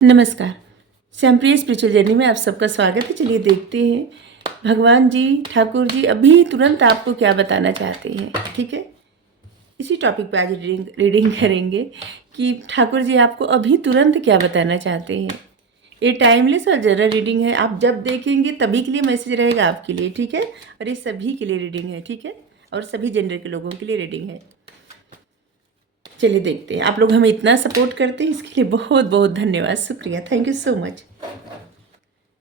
नमस्कार। श्यामप्रिय spiritual journey में आप सबका स्वागत है। चलिए देखते हैं भगवान जी, ठाकुर जी अभी तुरंत आपको क्या बताना चाहते हैं। ठीक है, इसी टॉपिक पे आज रीडिंग करेंगे कि ठाकुर जी आपको अभी तुरंत क्या बताना चाहते हैं। ये टाइमलेस और जनरल रीडिंग है। आप जब देखेंगे तभी के लिए मैसेज रहेगा आपके लिए। ठीक है, और ये सभी के लिए रीडिंग है। ठीक है, और सभी जेंडर के लोगों के लिए रीडिंग है। चलिए देखते हैं। आप लोग हमें इतना सपोर्ट करते हैं, इसके लिए बहुत बहुत धन्यवाद, शुक्रिया, थैंक यू सो मच।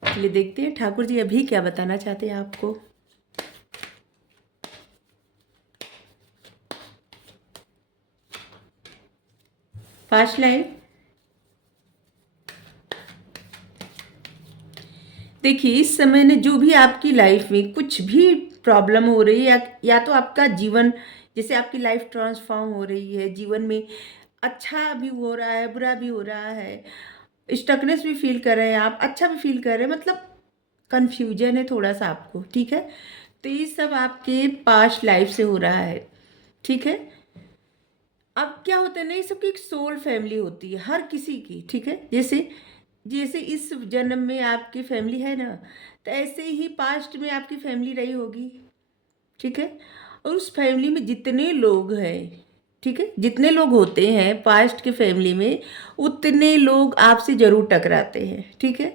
चलिए देखते हैं ठाकुर जी अभी क्या बताना चाहते हैं आपको। पास्ट लाइफ, देखिए इस समय ने जो भी आपकी लाइफ में कुछ भी प्रॉब्लम हो रही है या तो आपका जीवन, जैसे आपकी लाइफ ट्रांसफॉर्म हो रही है, जीवन में अच्छा भी हो रहा है, बुरा भी हो रहा है, स्टकनेस भी फील कर रहे हैं आप, अच्छा भी फील कर रहे हैं, मतलब कन्फ्यूजन है थोड़ा सा आपको। ठीक है, तो ये सब आपके पास्ट लाइफ से हो रहा है। ठीक है, अब क्या होता है ना, ये सबकी एक सोल फैमिली होती है हर किसी की। ठीक है, जैसे जैसे इस जन्म में आपकी फैमिली है ना, तो ऐसे ही पास्ट में आपकी फैमिली रही होगी। ठीक है, और उस फैमिली में जितने लोग हैं, ठीक है, जितने लोग होते हैं पास्ट के फैमिली में, उतने लोग आपसे ज़रूर टकराते हैं। ठीक है,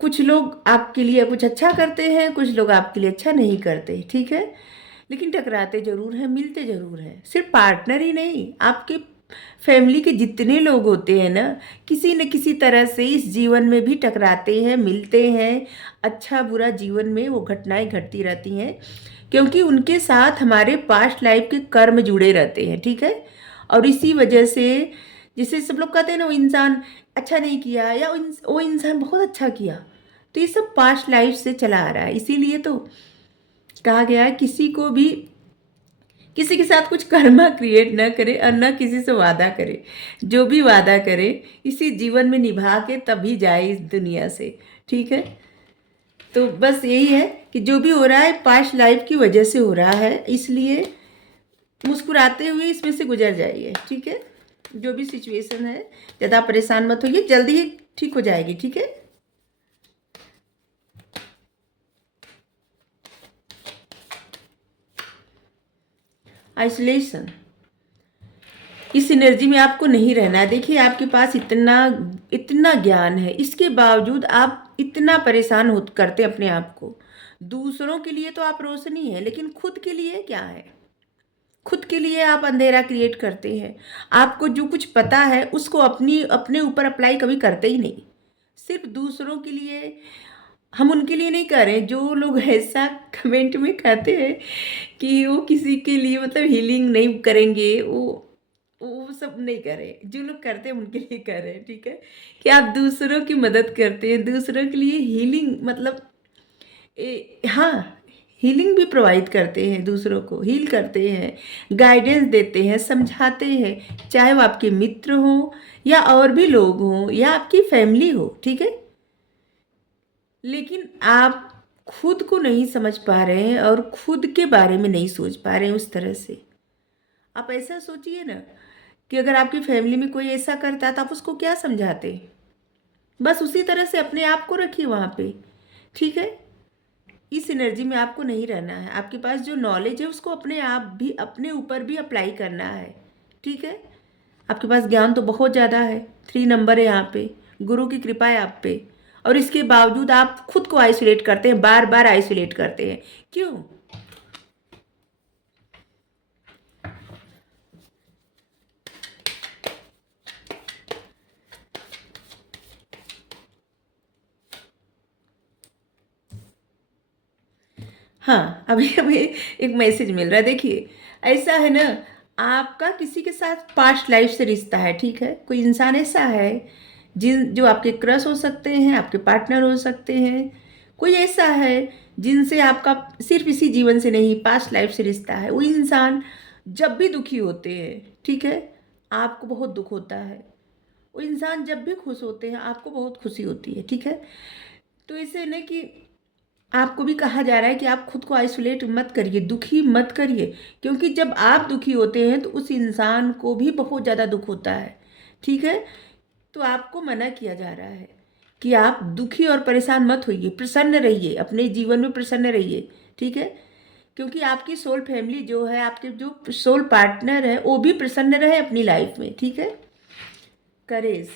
कुछ लोग आपके लिए कुछ अच्छा करते हैं, कुछ लोग आपके लिए अच्छा नहीं करते। ठीक है, लेकिन टकराते ज़रूर हैं, मिलते ज़रूर हैं। सिर्फ पार्टनर ही नहीं, आपके फैमिली के जितने लोग होते हैं ना, किसी न किसी तरह से इस जीवन में भी टकराते हैं, मिलते हैं। अच्छा बुरा जीवन में वो घटनाएं घटती रहती हैं, क्योंकि उनके साथ हमारे पास्ट लाइफ के कर्म जुड़े रहते हैं। ठीक है, और इसी वजह से जिसे सब लोग कहते हैं ना, वो इंसान अच्छा नहीं किया या वो इंसान बहुत अच्छा किया, तो ये सब पास्ट लाइफ से चला आ रहा है। इसीलिए तो कहा गया है किसी को भी किसी के साथ कुछ कर्मा क्रिएट न करे और न किसी से वादा करे। जो भी वादा करे इसी जीवन में निभा के तभी जाए इस दुनिया से। ठीक है, तो बस यही है कि जो भी हो रहा है पास्ट लाइफ की वजह से हो रहा है, इसलिए मुस्कुराते हुए इसमें से गुजर जाइए। ठीक है, जो भी सिचुएशन है ज़्यादा परेशान मत होइए, जल्दी ही ठीक हो जाएगी। ठीक है, आइसोलेशन, इस एनर्जी में आपको नहीं रहना है। देखिए आपके पास इतना इतना ज्ञान है, इसके बावजूद आप इतना परेशान हो करते हैं अपने आप को। दूसरों के लिए तो आप रोशनी है, लेकिन खुद के लिए क्या है? खुद के लिए आप अंधेरा क्रिएट करते हैं। आपको जो कुछ पता है उसको अपने ऊपर अप्लाई कभी करते ही नहीं, सिर्फ दूसरों के लिए। हम उनके लिए नहीं कर रहे। जो लोग ऐसा कमेंट में कहते हैं कि वो किसी के लिए मतलब हीलिंग नहीं करेंगे, वो सब नहीं कर रहे। जो लोग करते हैं उनके लिए कर रहे हैं। ठीक है, कि आप दूसरों की मदद करते हैं, दूसरों के लिए हीलिंग मतलब हाँ, हीलिंग भी प्रोवाइड करते हैं, दूसरों को हील करते हैं, गाइडेंस देते हैं, समझाते हैं, चाहे वो आपके मित्र हों या और भी लोग हों या आपकी फैमिली हो। ठीक है, लेकिन आप खुद को नहीं समझ पा रहे हैं और खुद के बारे में नहीं सोच पा रहे हैं उस तरह से। आप ऐसा सोचिए ना कि अगर आपकी फैमिली में कोई ऐसा करता तो आप उसको क्या समझाते? बस उसी तरह से अपने आप को रखिए वहाँ पे। ठीक है, इस एनर्जी में आपको नहीं रहना है। आपके पास जो नॉलेज है उसको अपने आप भी अपने ऊपर भी अप्लाई करना है। ठीक है, आपके पास ज्ञान तो बहुत ज़्यादा है, 3 नंबर है यहाँ पे, गुरु की कृपा है आप पे, और इसके बावजूद आप खुद को आइसोलेट करते हैं, बार बार आइसोलेट करते हैं। क्यों? हाँ, अभी अभी एक मैसेज मिल रहा है। देखिए ऐसा है ना, आपका किसी के साथ पास्ट लाइफ से रिश्ता है। ठीक है, कोई इंसान ऐसा है जो आपके क्रश हो सकते हैं, आपके पार्टनर हो सकते हैं। कोई ऐसा है जिनसे आपका सिर्फ इसी जीवन से नहीं पास्ट लाइफ से रिश्ता है। वो इंसान जब भी दुखी होते हैं, ठीक है, आपको बहुत दुख होता है। वो इंसान जब भी खुश होते हैं आपको बहुत खुशी होती है। ठीक है, तो इसे ना कि आपको भी कहा जा रहा है कि आप खुद को आइसोलेट मत करिए, दुखी मत करिए, क्योंकि जब आप दुखी होते हैं तो उस इंसान को भी बहुत ज़्यादा दुख होता है। ठीक है, तो आपको मना किया जा रहा है कि आप दुखी और परेशान मत होइए, प्रसन्न रहिए, अपने जीवन में प्रसन्न रहिए, ठीक है? क्योंकि आपकी सोल फैमिली जो है, आपके जो सोल पार्टनर है, वो भी प्रसन्न रहे अपनी लाइफ में, ठीक है? करेज।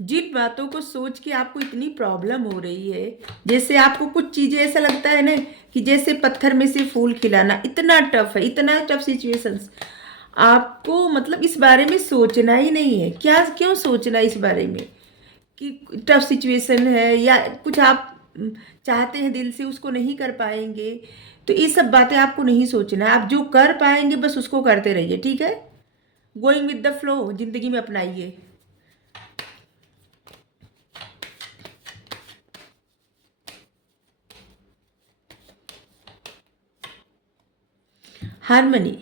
जिन बातों को सोच के आपको इतनी प्रॉब्लम हो रही है, जैसे आपको कुछ चीज़ें ऐसा लगता है ना कि जैसे पत्थर में से फूल खिलाना, इतना टफ है, इतना टफ सिचुएशंस, आपको मतलब इस बारे में सोचना ही नहीं है। क्या क्यों सोचना इस बारे में कि टफ सिचुएशन है या कुछ आप चाहते हैं दिल से, उसको नहीं कर पाएंगे, तो ये सब बातें आपको नहीं सोचना है। आप जो कर पाएंगे बस उसको करते रहिए, ठीक है? गोइंग विद द फ्लो जिंदगी में अपनाइए। हार्मनी।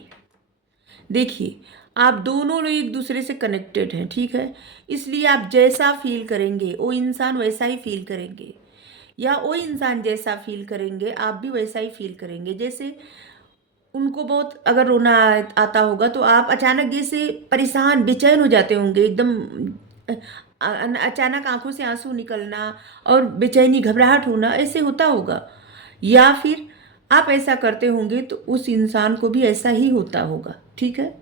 देखिए, आप दोनों लोग एक दूसरे से कनेक्टेड हैं, ठीक है? इसलिए आप जैसा फील करेंगे वो इंसान वैसा ही फील करेंगे, या वो इंसान जैसा फील करेंगे आप भी वैसा ही फील करेंगे। जैसे उनको बहुत अगर रोना आता होगा तो आप अचानक जैसे परेशान बेचैन हो जाते होंगे एकदम, अचानक आंखों से आंसू निकलना और बेचैनी घबराहट होना, ऐसे होता होगा। या फिर आप ऐसा करते होंगे तो उस इंसान को भी ऐसा ही होता होगा, ठीक है?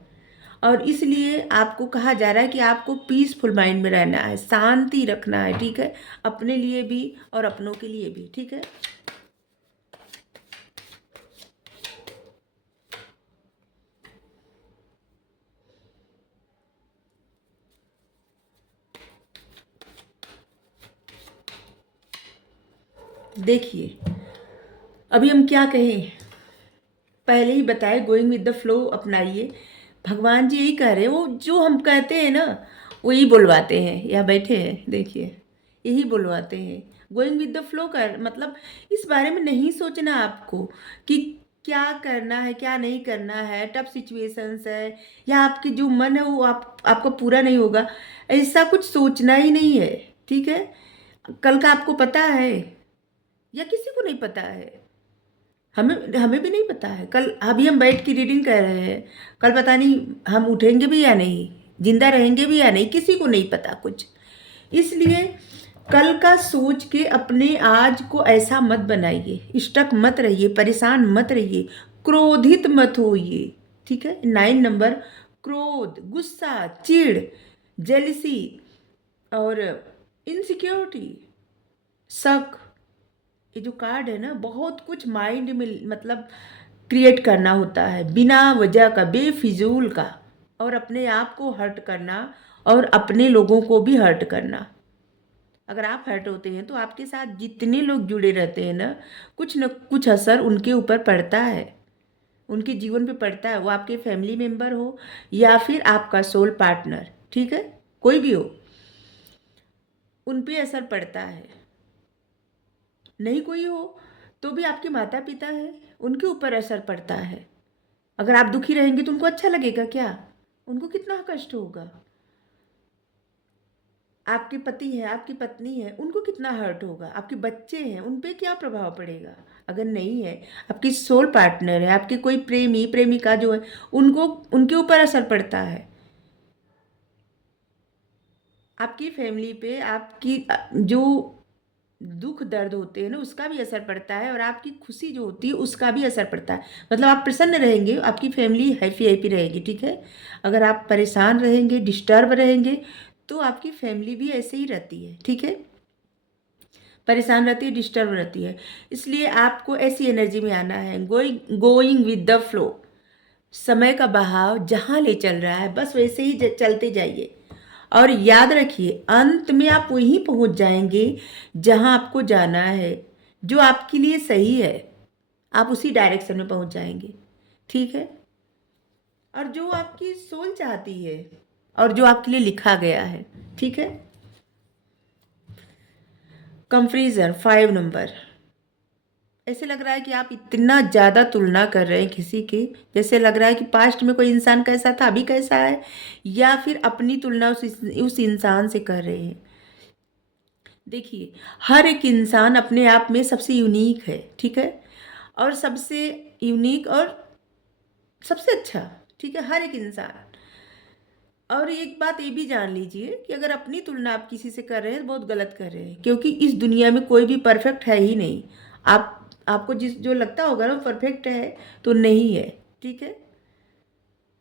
और इसलिए आपको कहा जा रहा है कि आपको पीसफुल माइंड में रहना है, शांति रखना है, ठीक है? अपने लिए भी और अपनों के लिए भी, ठीक है? देखिए, अभी हम क्या कहें, पहले ही बताए गोइंग विद द फ्लो अपनाइए। भगवान जी यही कह रहे हैं, वो जो हम कहते हैं ना वही बुलवाते हैं। या बैठे हैं देखिए, यही बुलवाते हैं। गोइंग विद द फ्लो कर मतलब इस बारे में नहीं सोचना आपको कि क्या करना है क्या नहीं करना है, टफ सिचुएशंस है या आपकी जो मन है वो आपको पूरा नहीं होगा, ऐसा कुछ सोचना ही नहीं है, ठीक है? कल का आपको पता है या किसी को नहीं पता है? हमें हमें भी नहीं पता है। कल अभी हम बैठ की रीडिंग कर रहे हैं, कल पता नहीं हम उठेंगे भी या नहीं, जिंदा रहेंगे भी या नहीं, किसी को नहीं पता कुछ। इसलिए कल का सोच के अपने आज को ऐसा मत बनाइए, स्टक मत रहिए, परेशान मत रहिए, क्रोधित मत होइए, ठीक है? 9 नंबर, क्रोध, गुस्सा, चिढ़, जेलिसी और इनसिक्योरिटी, शक, ये जो कार्ड है ना, बहुत कुछ माइंड में मतलब क्रिएट करना होता है बिना वजह का, बेफिजूल का, और अपने आप को हर्ट करना और अपने लोगों को भी हर्ट करना। अगर आप हर्ट होते हैं तो आपके साथ जितने लोग जुड़े रहते हैं ना, कुछ न कुछ असर उनके ऊपर पड़ता है, उनके जीवन पे पड़ता है। वो आपके फैमिली मेम्बर हो या फिर आपका सोल पार्टनर, ठीक है? कोई भी हो, उन पे असर पड़ता है। नहीं कोई हो तो भी आपके माता पिता हैं, उनके ऊपर असर पड़ता है। अगर आप दुखी रहेंगे तो उनको अच्छा लगेगा क्या? उनको कितना कष्ट होगा। आपके पति हैं, आपकी पत्नी है, उनको कितना हर्ट होगा। आपके बच्चे हैं, उन पे क्या प्रभाव पड़ेगा? अगर नहीं है, आपकी सोल पार्टनर है, आपके कोई प्रेमी प्रेमिका जो है, उनको उनके ऊपर असर पड़ता है। आपकी फैमिली पे आपकी जो दुख दर्द होते हैं ना उसका भी असर पड़ता है, और आपकी खुशी जो होती है उसका भी असर पड़ता है। मतलब आप प्रसन्न रहेंगे, आपकी फैमिली हैप्पी हैप्पी रहेगी, ठीक है? अगर आप परेशान रहेंगे, डिस्टर्ब रहेंगे, तो आपकी फैमिली भी ऐसे ही रहती है, ठीक है? परेशान रहती है, डिस्टर्ब रहती है। इसलिए आपको ऐसी एनर्जी में आना है, गोइंग विद द फ्लो। समय का बहाव जहाँ ले चल रहा है बस वैसे ही चलते जाइए, और याद रखिए अंत में आप वहीं पहुंच जाएंगे जहां आपको जाना है, जो आपके लिए सही है, आप उसी डायरेक्शन में पहुंच जाएंगे, ठीक है? और जो आपकी सोल चाहती है और जो आपके लिए लिखा गया है, ठीक है? Comparison 5 number. ऐसे लग रहा है कि आप इतना ज़्यादा तुलना कर रहे हैं किसी की, जैसे लग रहा है कि पास्ट में कोई इंसान कैसा था अभी कैसा है, या फिर अपनी तुलना उस इंसान से कर रहे हैं। देखिए, हर एक इंसान अपने आप में सबसे यूनिक है, ठीक है? और सबसे यूनिक और सबसे अच्छा, ठीक है? हर एक इंसान और एक बात ये भी जान लीजिए कि अगर अपनी तुलना आप किसी से कर रहे हैं तो बहुत गलत कर रहे हैं, क्योंकि इस दुनिया में कोई भी परफेक्ट है ही नहीं। आपको जिस जो लगता होगा ना परफेक्ट है, तो नहीं है। ठीक है,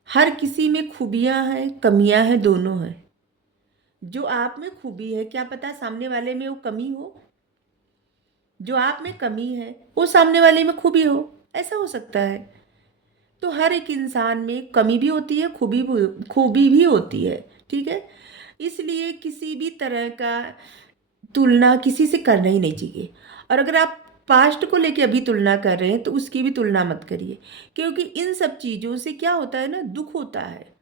हर किसी में खूबियां हैं, कमियां हैं, दोनों हैं। जो आप में खूबी है, क्या पता सामने वाले में वो कमी हो। जो आप में कमी है वो सामने वाले में खूबी हो, ऐसा हो सकता है। तो हर एक इंसान में कमी भी होती है, खूबी भी होती है। ठीक है, इसलिए किसी भी तरह का तुलना किसी से करना ही नहीं चाहिए। और अगर आप पास्ट को लेके अभी तुलना कर रहे हैं तो उसकी भी तुलना मत करिए, क्योंकि इन सब चीज़ों से क्या होता है ना, दुख होता है।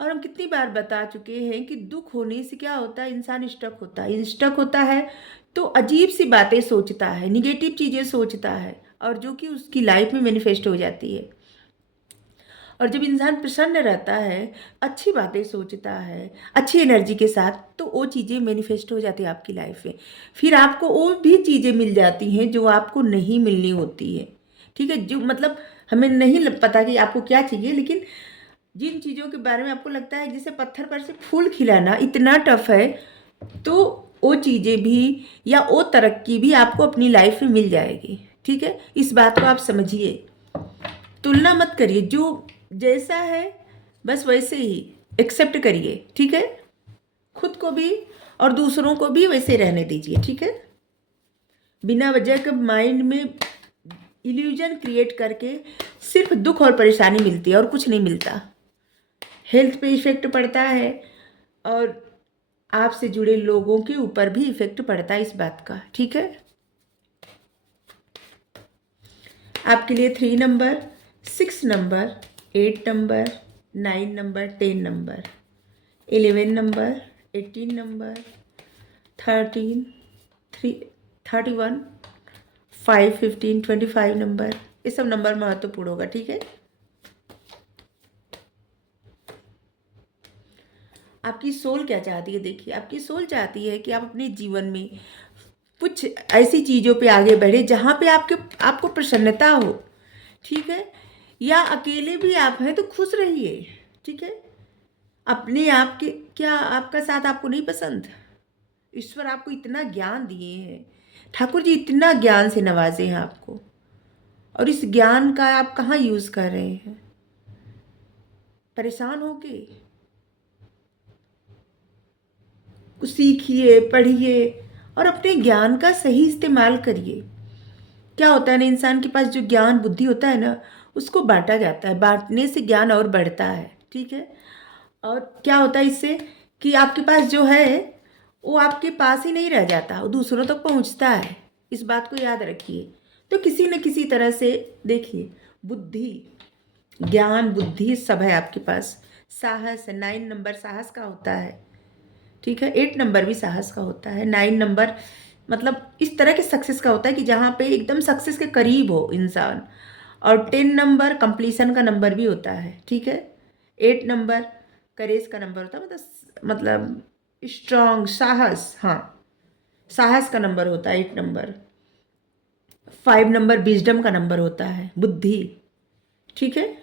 और हम कितनी बार बता चुके हैं कि दुख होने से क्या होता है, इंसान स्टक होता है। स्टक होता है तो अजीब सी बातें सोचता है, निगेटिव चीज़ें सोचता है, और जो कि उसकी लाइफ में मैनिफेस्ट हो जाती है। और जब इंसान प्रसन्न रहता है, अच्छी बातें सोचता है, अच्छी एनर्जी के साथ, तो वो चीज़ें मैनिफेस्ट हो जाती है आपकी लाइफ में। फिर आपको वो भी चीज़ें मिल जाती हैं जो आपको नहीं मिलनी होती है। ठीक है, जो मतलब हमें नहीं पता कि आपको क्या चाहिए, लेकिन जिन चीज़ों के बारे में आपको लगता है जैसे पत्थर पर से फूल खिलाना इतना टफ है, तो वो चीज़ें भी या वो तरक्की भी आपको अपनी लाइफ में मिल जाएगी। ठीक है, इस बात को आप समझिए। तुलना मत करिए, जो जैसा है बस वैसे ही एक्सेप्ट करिए। ठीक है, खुद को भी और दूसरों को भी वैसे रहने दीजिए। ठीक है, बिना वजह के माइंड में इल्यूजन क्रिएट करके सिर्फ दुख और परेशानी मिलती है और कुछ नहीं मिलता। हेल्थ पे इफ़ेक्ट पड़ता है, और आपसे जुड़े लोगों के ऊपर भी इफ़ेक्ट पड़ता है इस बात का। ठीक है, आपके लिए 3 number, 6 number, 8 number, 9 number, 10 number, 11 number, 18 number, 13, 31, 5, 15, 25 number, ये सब नंबर महत्वपूर्ण होगा। ठीक है, आपकी सोल क्या चाहती है? देखिए, आपकी सोल चाहती है कि आप अपने जीवन में कुछ ऐसी चीज़ों पे आगे बढ़े जहाँ पे आपको प्रसन्नता हो। ठीक है, या अकेले भी आप हैं तो खुश रहिए। ठीक है, अपने आप के क्या आपका साथ आपको नहीं पसंद? ईश्वर आपको इतना ज्ञान दिए हैं, ठाकुर जी इतना ज्ञान से नवाजे हैं आपको, और इस ज्ञान का आप कहाँ यूज़ कर रहे हैं? परेशान होके कुछ सीखिए, पढ़िए और अपने ज्ञान का सही इस्तेमाल करिए। क्या होता है ना, इंसान के पास जो ज्ञान बुद्धि होता है ना, उसको बांटा जाता है, बांटने से ज्ञान और बढ़ता है। ठीक है, और क्या होता है इससे कि आपके पास जो है वो आपके पास ही नहीं रह जाता, वो दूसरों तक पहुंचता है। इस बात को याद रखिए। तो किसी न किसी तरह से देखिए, बुद्धि, ज्ञान, बुद्धि सब है आपके पास। साहस है, 9 नंबर साहस का होता है। ठीक है, 8 नंबर भी साहस का होता है। 9 नंबर मतलब इस तरह के सक्सेस का होता है कि जहाँ पे एकदम सक्सेस के करीब हो इंसान। और 10 नंबर कंप्लीशन का नंबर भी होता है। ठीक है, 8 नंबर करेज का नंबर होता है, मतलब स्ट्रॉन्ग, साहस, हाँ, साहस का नंबर होता है 8 नंबर। 5 नंबर विजडम का नंबर होता है, बुद्धि। ठीक है,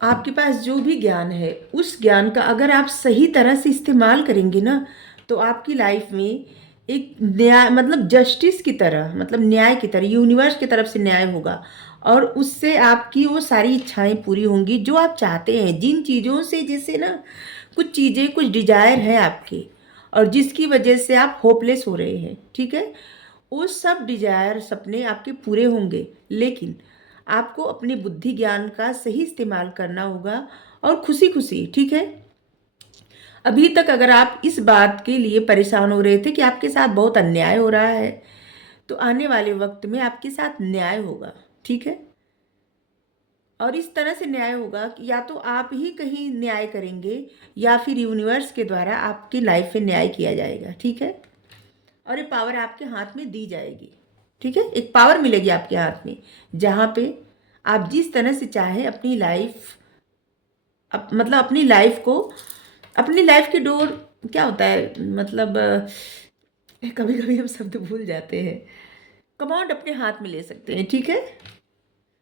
आपके पास जो भी ज्ञान है, उस ज्ञान का अगर आप सही तरह से इस्तेमाल करेंगे ना, तो आपकी लाइफ में एक न्याय, मतलब जस्टिस की तरह, मतलब न्याय की तरह, यूनिवर्स की तरफ से न्याय होगा। और उससे आपकी वो सारी इच्छाएं पूरी होंगी जो आप चाहते हैं। जिन चीज़ों से, जैसे ना कुछ चीज़ें, कुछ डिजायर है आपके, और जिसकी वजह से आप होपलेस हो रहे हैं। ठीक है, वो सब डिजायर, सपने आपके पूरे होंगे, लेकिन आपको अपनी बुद्धि ज्ञान का सही इस्तेमाल करना होगा, और खुशी खुशी। ठीक है, अभी तक अगर आप इस बात के लिए परेशान हो रहे थे कि आपके साथ बहुत अन्याय हो रहा है, तो आने वाले वक्त में आपके साथ न्याय होगा। ठीक है, और इस तरह से न्याय होगा कि या तो आप ही कहीं न्याय करेंगे, या फिर यूनिवर्स के द्वारा आपकी लाइफ में न्याय किया जाएगा। ठीक है, और ये पावर आपके हाथ में दी जाएगी। ठीक है, एक पावर मिलेगी आपके हाथ में, जहाँ पे आप जिस तरह से चाहे अपनी लाइफ, मतलब अपनी लाइफ को, अपनी लाइफ की डोर, क्या होता है मतलब कभी कभी हम शब्द भूल जाते हैं। कमांड अपने हाथ में ले सकते हैं, ठीक है।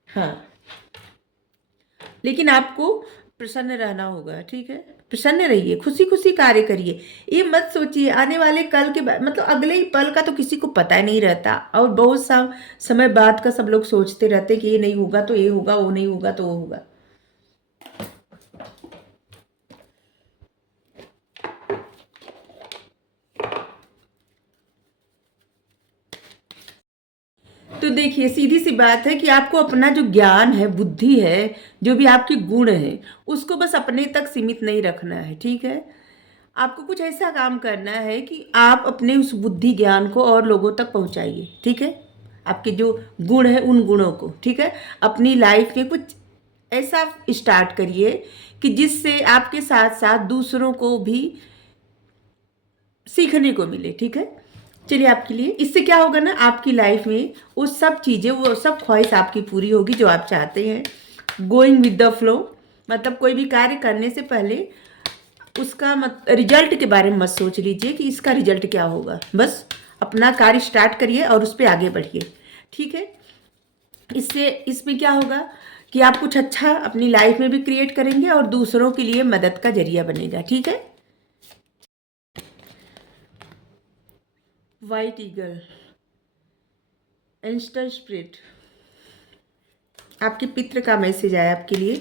हाँ, लेकिन आपको प्रसन्न रहना होगा, ठीक है। प्रसन्न रहिए, खुशी खुशी कार्य करिए। ये मत सोचिए आने वाले कल के बाद, मतलब अगले ही पल का तो किसी को पता ही नहीं रहता, और बहुत सा समय बाद का सब लोग सोचते रहते कि ये नहीं होगा तो ये होगा, वो नहीं होगा तो वो होगा। तो देखिए, सीधी सी बात है कि आपको अपना जो ज्ञान है, बुद्धि है, जो भी आपके गुण है, उसको बस अपने तक सीमित नहीं रखना है, ठीक है। आपको कुछ ऐसा काम करना है कि आप अपने उस बुद्धि ज्ञान को और लोगों तक पहुंचाइए, ठीक है। आपके जो गुण है उन गुणों को, ठीक है, अपनी लाइफ में कुछ ऐसा स्टार्ट करिए कि जिससे आपके साथ साथ दूसरों को भी सीखने को मिले, ठीक है। चलिए, आपके लिए इससे क्या होगा ना, आपकी लाइफ में वो सब चीज़ें, वो सब ख्वाहिश आपकी पूरी होगी जो आप चाहते हैं। गोइंग विद द फ्लो, मतलब कोई भी कार्य करने से पहले उसका रिजल्ट के बारे में मत सोच लीजिए कि इसका रिजल्ट क्या होगा। बस अपना कार्य स्टार्ट करिए और उस पर आगे बढ़िए, ठीक है। इससे इसमें क्या होगा कि आप कुछ अच्छा अपनी लाइफ में भी क्रिएट करेंगे और दूसरों के लिए मदद का जरिया बनेगा, ठीक है। वाइट ईगल, एंस्टर स्पिरिट, आपके पित्र का मैसेज आया आपके लिए।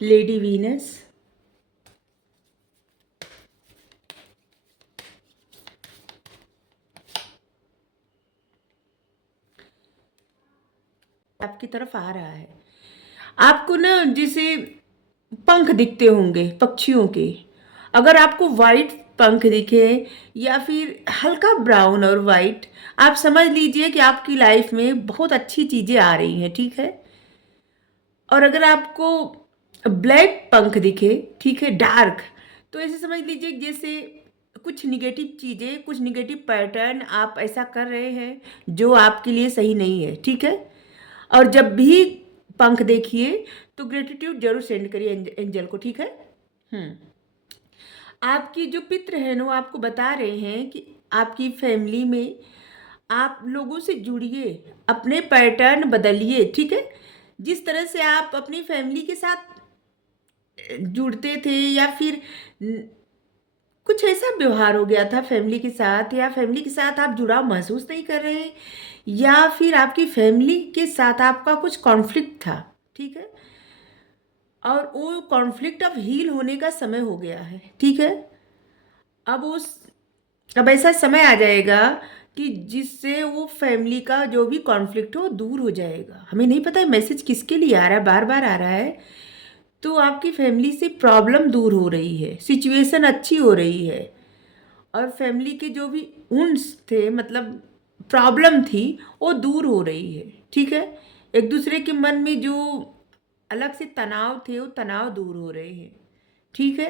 लेडी वीनस, आपकी तरफ आ रहा है। आपको ना जैसे पंख दिखते होंगे पक्षियों के, अगर आपको वाइट पंख दिखे या फिर हल्का ब्राउन और वाइट, आप समझ लीजिए कि आपकी लाइफ में बहुत अच्छी चीज़ें आ रही हैं, ठीक है। और अगर आपको ब्लैक पंख दिखे, ठीक है, डार्क, तो ऐसे समझ लीजिए जैसे कुछ निगेटिव चीज़ें, कुछ निगेटिव पैटर्न आप ऐसा कर रहे हैं जो आपके लिए सही नहीं है, ठीक है। और जब भी पंख देखिए तो ग्रेटिट्यूड जरूर सेंड करिए एंजल को, ठीक है। हम्म आपकी जो पित्र है ना, वो आपको बता रहे हैं कि आपकी फैमिली में आप लोगों से जुड़िए, अपने पैटर्न बदलिए, ठीक है। जिस तरह से आप अपनी फैमिली के साथ जुड़ते थे, या फिर कुछ ऐसा व्यवहार हो गया था फैमिली के साथ, या फैमिली के साथ आप जुड़ाव महसूस नहीं कर रहे हैं, या फिर आपकी फैमिली के साथ आपका कुछ कॉन्फ्लिक्ट था, ठीक है। और वो कॉन्फ्लिक्ट अब हील होने का समय हो गया है, ठीक है। अब उस अब ऐसा समय आ जाएगा कि जिससे वो फैमिली का जो भी कॉन्फ्लिक्ट हो दूर हो जाएगा। हमें नहीं पता है मैसेज किसके लिए आ रहा है, बार बार आ रहा है। तो आपकी फैमिली से प्रॉब्लम दूर हो रही है, सिचुएशन अच्छी हो रही है, और फैमिली के जो भी उन्स थे, मतलब प्रॉब्लम थी, वो दूर हो रही है, ठीक है। एक दूसरे के मन में जो अलग से तनाव थे, वो तनाव दूर हो रहे हैं, ठीक है।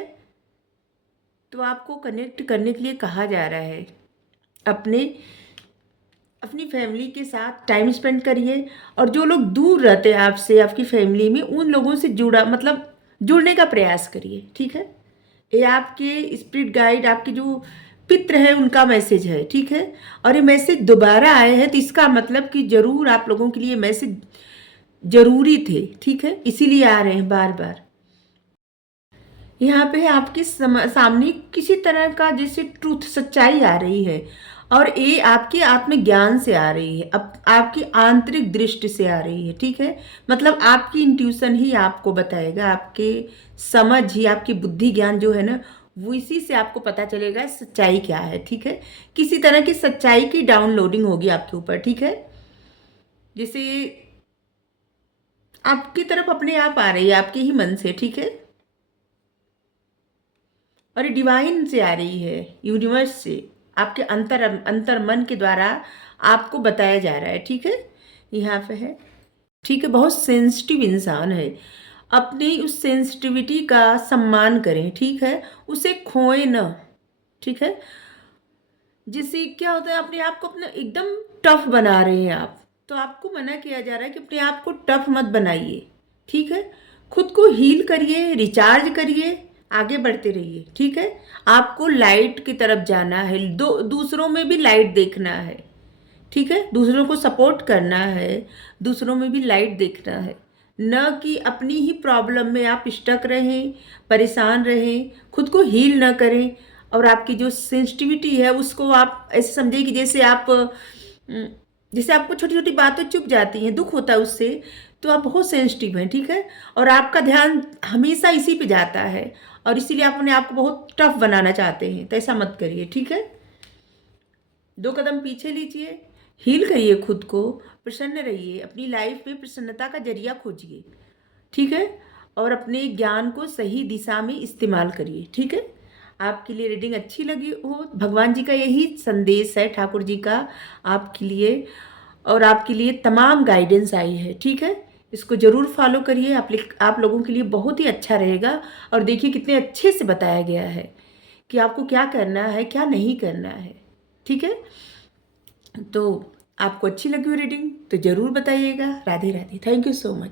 तो आपको कनेक्ट करने के लिए कहा जा रहा है, अपने अपनी फैमिली के साथ टाइम स्पेंड करिए, और जो लोग दूर रहते हैं आपसे, आपकी फैमिली में, उन लोगों से जुड़ा मतलब जुड़ने का प्रयास करिए, ठीक है। ये आपके स्पिरिट गाइड, आपके जो पित्र है, उनका मैसेज है, ठीक है। और ये मैसेज दोबारा आए हैं तो इसका मतलब कि जरूर आप लोगों के लिए मैसेज जरूरी थे, ठीक है, इसीलिए आ रहे हैं बार बार। यहाँ पे आपके सामने किसी तरह का जैसे ट्रूथ, सच्चाई आ रही है, और ये आपके आत्मज्ञान से आ रही है, आपकी आंतरिक दृष्टि से आ रही है, ठीक है। मतलब आपकी इंट्यूशन ही आपको बताएगा, आपके समझ ही, आपकी बुद्धि ज्ञान जो है ना, वो इसी से आपको पता चलेगा सच्चाई क्या है, ठीक है। किसी तरह की सच्चाई की डाउनलोडिंग होगी आपके ऊपर, ठीक है। जैसे आपकी तरफ अपने आप आ रही है, आपके ही मन से, ठीक है। और ये डिवाइन से आ रही है, यूनिवर्स से, आपके अंतर मन के द्वारा आपको बताया जा रहा है, ठीक है। यहाँ पे है, ठीक है। बहुत सेंसिटिव इंसान है, अपनी उस सेंसिटिविटी का सम्मान करें, ठीक है, उसे खोए ना, ठीक है। जिससे क्या होता है, अपने आप को अपना एकदम टफ बना रहे हैं आप, तो आपको मना किया जा रहा है कि अपने आप को टफ मत बनाइए, ठीक है। खुद को हील करिए, रिचार्ज करिए, आगे बढ़ते रहिए, ठीक है। आपको लाइट की तरफ जाना है, दूसरों में भी लाइट देखना है, ठीक है। दूसरों को सपोर्ट करना है, दूसरों में भी लाइट देखना है, न कि अपनी ही प्रॉब्लम में आप स्टक रहें, परेशान रहें, खुद को हील न करें। और आपकी जो सेंसिटिविटी है उसको आप ऐसे समझिए कि जैसे आपको छोटी छोटी बातें चुभ जाती हैं, दुख होता है उससे, तो आप बहुत सेंसिटिव हैं, ठीक है। और आपका ध्यान हमेशा इसी पे जाता है, और इसीलिए आप अपने आप को बहुत टफ बनाना चाहते हैं। तो ऐसा मत करिए, ठीक है। 2 कदम पीछे लीजिए, हील करिए खुद को, प्रसन्न रहिए, अपनी लाइफ में प्रसन्नता का जरिया खोजिए, ठीक है। और अपने ज्ञान को सही दिशा में इस्तेमाल करिए, ठीक है। आपके लिए रीडिंग अच्छी लगी हो, भगवान जी का यही संदेश है, ठाकुर जी का आपके लिए, और आपके लिए तमाम गाइडेंस आई है, ठीक है। इसको ज़रूर फॉलो करिए, आप लोगों के लिए बहुत ही अच्छा रहेगा। और देखिए कितने अच्छे से बताया गया है कि आपको क्या करना है, क्या नहीं करना है, ठीक है। तो आपको अच्छी लगी हो रीडिंग तो ज़रूर बताइएगा। Radhe Radhe, thank you so much.